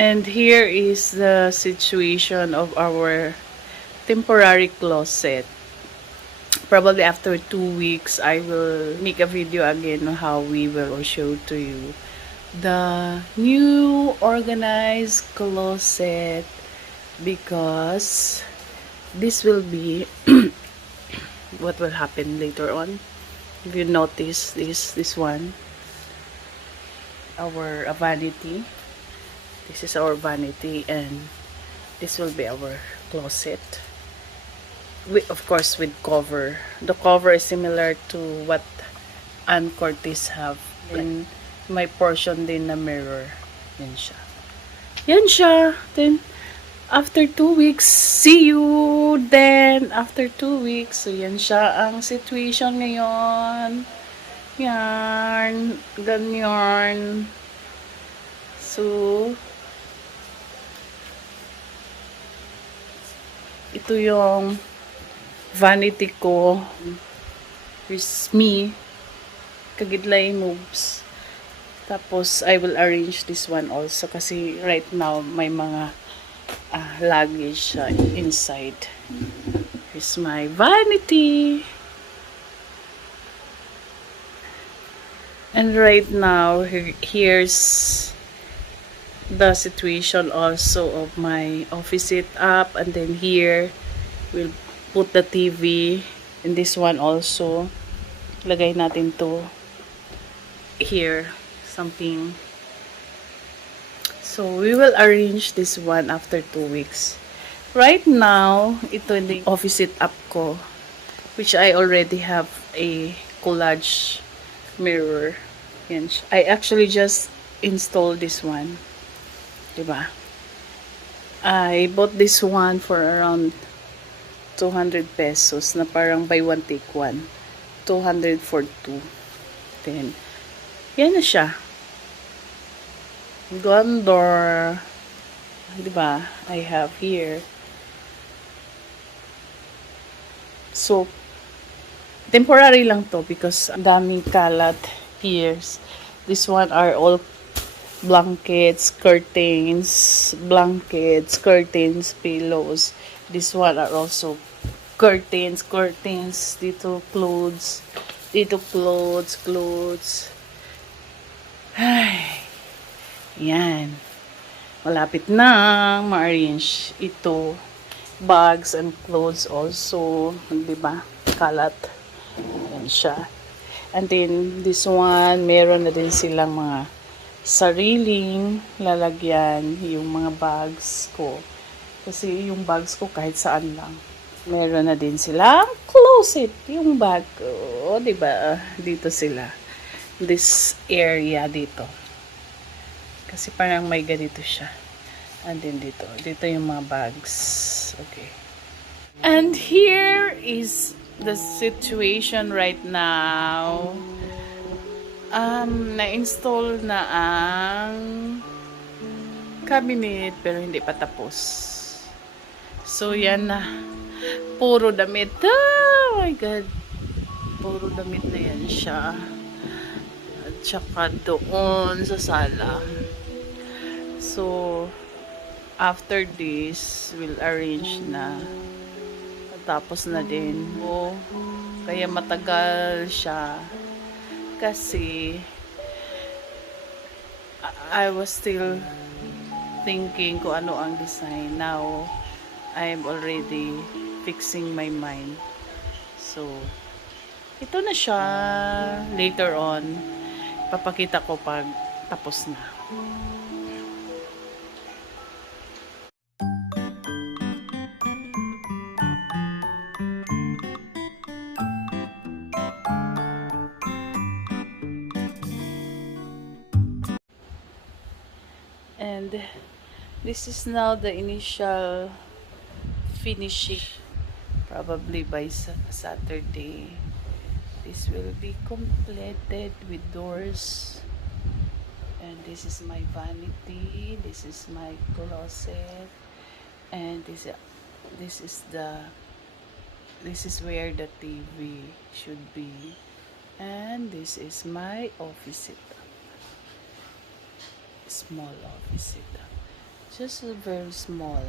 And here is the situation of our temporary closet. Probably after 2 weeks, I will make a video again on how we will show to you the new organized closet, because this will be what will happen later on. If you notice this one, our vanity. This is our vanity, and this will be our closet. Of course, with cover. The cover is similar to what Ann Curtis have. And may portion din na mirror. Yan siya. Yan siya. Then, after 2 weeks, see you then. After 2 weeks, so yan siya ang situation ngayon. Yan. Ganyan. So, ito yung vanity ko. Here's me. Kagidlay moves. Tapos, I will arrange this one also kasi right now, may mga luggage inside. Here's my vanity. And right now, here's the situation also of my office setup. And then here, we'll put the TV. And this one also, lagay natin to here. Something. So, we will arrange this one after 2 weeks. Right now, ito yung office setup ko, which I already have a collage mirror. Yan. I actually just installed this one. Diba? I bought this one for around 200 pesos na parang buy one take one. 200 for 2. Then, yan na siya. Gondor. Diba? I have here. So, temporary lang to because dami kalat here. This one are all blankets, curtains, pillows. This one are also curtains. Dito clothes. Ay, yan. Malapit na ma-arrange ito. Bags and clothes also. Diba? Kalat. Yan siya. And then, this one, meron na din silang mga sariling lalagyan yung mga bags ko. Kasi yung bags ko kahit saan lang. Meron na din silang closet. Yung bag ko. Diba? Dito sila. This area dito. Kasi parang may ganito siya. And then dito. Dito yung mga bags. Okay. And here is the situation right now. Na-install na ang cabinet pero hindi pa tapos. So, yan na. Puro damit. Oh my God. Puro damit na yan siya. At saka doon sa sala. So, after this, we'll arrange na. Tapos na din. Oh, kaya matagal siya. Kasi, I was still thinking kung ano ang design. Now, I'm already fixing my mind. So, ito na siya. Later on, papakita ko pag tapos na. And this is now the initial finishing. Probably by Saturday, this will be completed with doors. And this is my vanity. This is my closet. And this is where the TV should be. And this is my office setup. Small office setup. Just very small.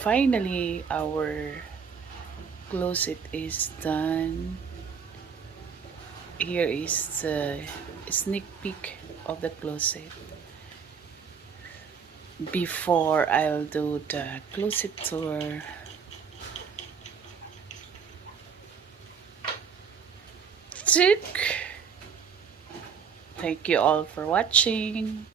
finally, our closet is done. Here is the sneak peek of the closet before I'll do the closet tour. Tick. Thank you all for watching.